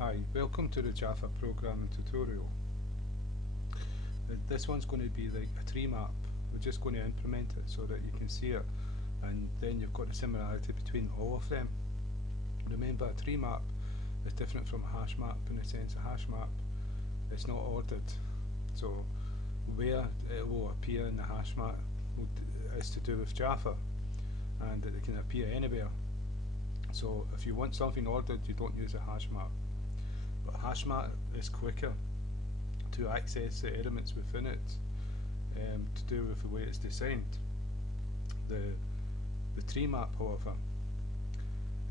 Hi, welcome to the Java programming tutorial. This one's going to be like a tree map. We're just going to implement it so that you can see it, and then you've got the similarity between all of them. Remember, a tree map is different from a hash map in the sense a hash map is not ordered. So where it will appear in the hash map is to do with Java, and it can appear anywhere. So if you want something ordered, you don't use a hash map. But a hash map is quicker to access the elements within it, to do with the way it's designed. The tree map, however,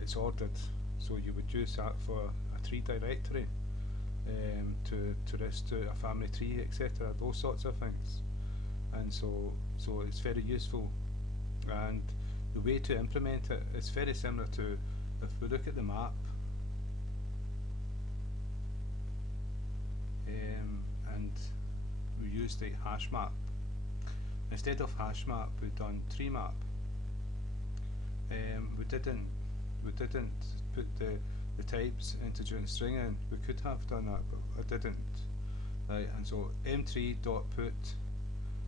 it's ordered, so you would use that for a tree directory, to list to a family tree, etc. Those sorts of things, and so it's very useful. And the way to implement it is very similar to, if we look at the map, and we use the hash map. Instead of hash map, we've done TreeMap. We didn't put the types integer and string in. We could have done that, but I didn't. Right, and so m3.put,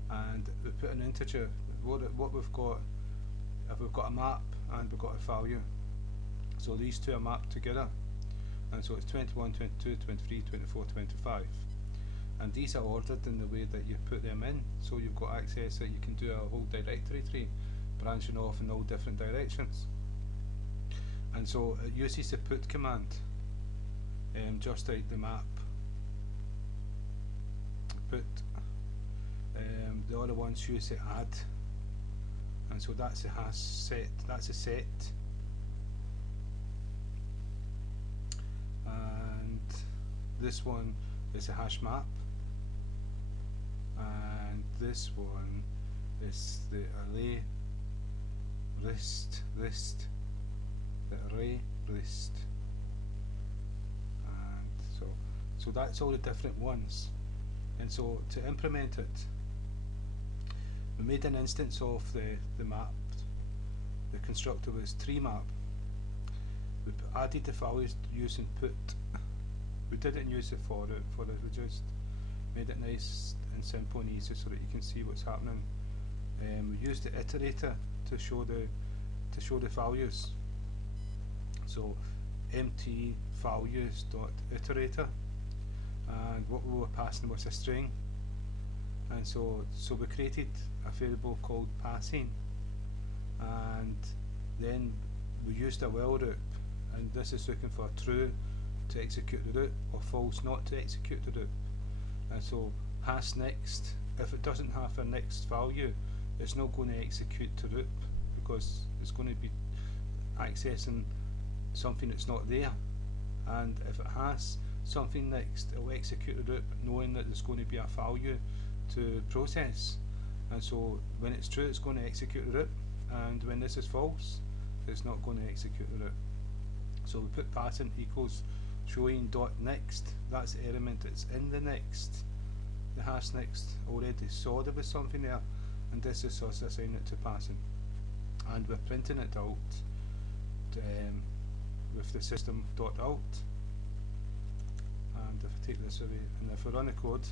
and we put an integer. What we've got, if we've got a map and we've got a value, so these two are mapped together, and so it's 21, 22, 23, 24, 25. And these are ordered in the way that you put them in, so you've got access that you can do a whole directory tree branching off in all different directions. And so it uses the put command, just like the map. Put. The other ones use the add, and so that's a hash set. That's a set. And this one is a hash map, and this one is the array list, the array list, and so that's all the different ones. And so to implement it, we made an instance of the map. The constructor was treemap. We added the values using put. We didn't use it for it. We just made it nice and simple and easy so that you can see what's happening. We used the iterator to show the values. So empty values dot iterator, and what we were passing was a string. And so we created a variable called passing, and then we used a while loop, and this is looking for true to execute the loop or false not to execute the loop. And so hash next, if it doesn't have a next value, it's not going to execute the loop, because it's going to be accessing something that's not there. And if it has something next, it will execute the loop knowing that there's going to be a value to process. And so when it's true, it's going to execute the loop, and when this is false, it's not going to execute the loop. So we put passing equals showing dot next. That's the element that's in the next. The hash next already saw there was something there, and this is us assigning it to passing, and we're printing it out with the system dot out. And if I take this away, and if we run the code,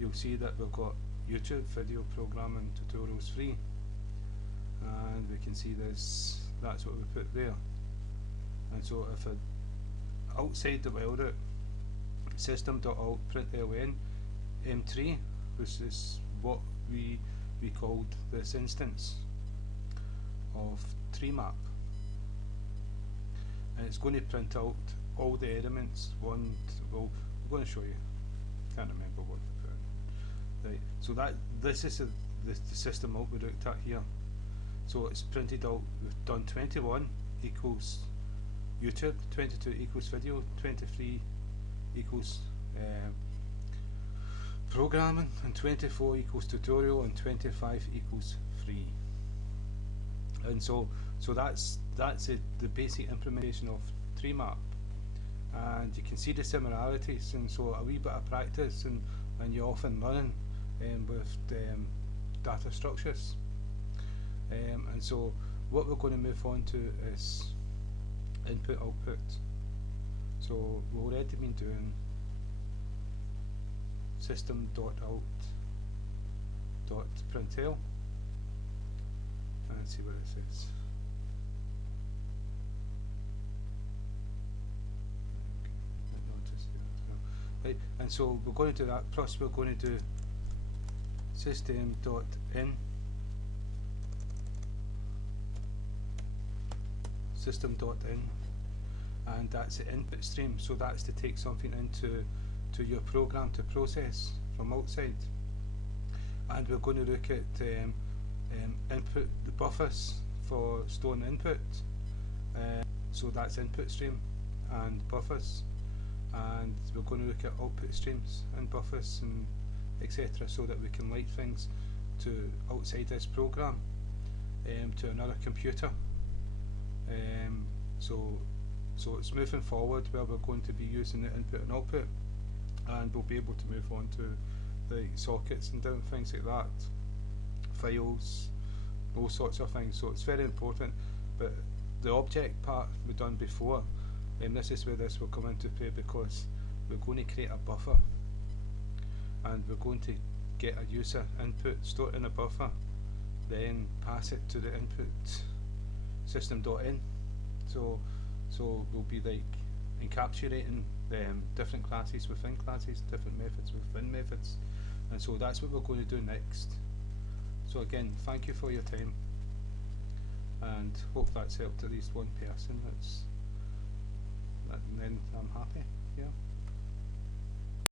you'll see that we've got YouTube video programming tutorials free, and we can see this. That's what we put there. And so if I outside the while loop, system.out print ln m3, which is what we called this instance of treemap, and it's going to print out all the elements. Well, I'm going to show you. Can't remember what we put in. Right. So this is the system out we looked at here. So it's printed out. We've done 21 equals YouTube, 22 equals video, 23 equals programming, and 24 equals tutorial, and 25 equals free. And so that's it, the basic implementation of treemap. And you can see the similarities, and so a wee bit of practice and you're off and running with data structures. And so what we're going to move on to is input output. So we've already been doing system.out.println, and see what it says. Right, and so we're going to do that, plus we're going to do system.in and that's the input stream, so that's to take something into your program to process from outside. And we're going to look at input, the buffers for storing input, so that's input stream and buffers, and we're going to look at output streams and buffers and etc., so that we can light things to outside this program to another computer. So it's moving forward where we're going to be using the input and output, and we'll be able to move on to the sockets and different things like that, files, all sorts of things. So it's very important. But the object part we've done before, this is where this will come into play, because we're going to create a buffer and we're going to get a user input, store it in a buffer, then pass it to the input system.in. So we'll be like encapsulating different classes within classes, different methods within methods, and so that's what we're going to do next. So again, thank you for your time, and hope that's helped at least one person. And then I'm happy. Yeah.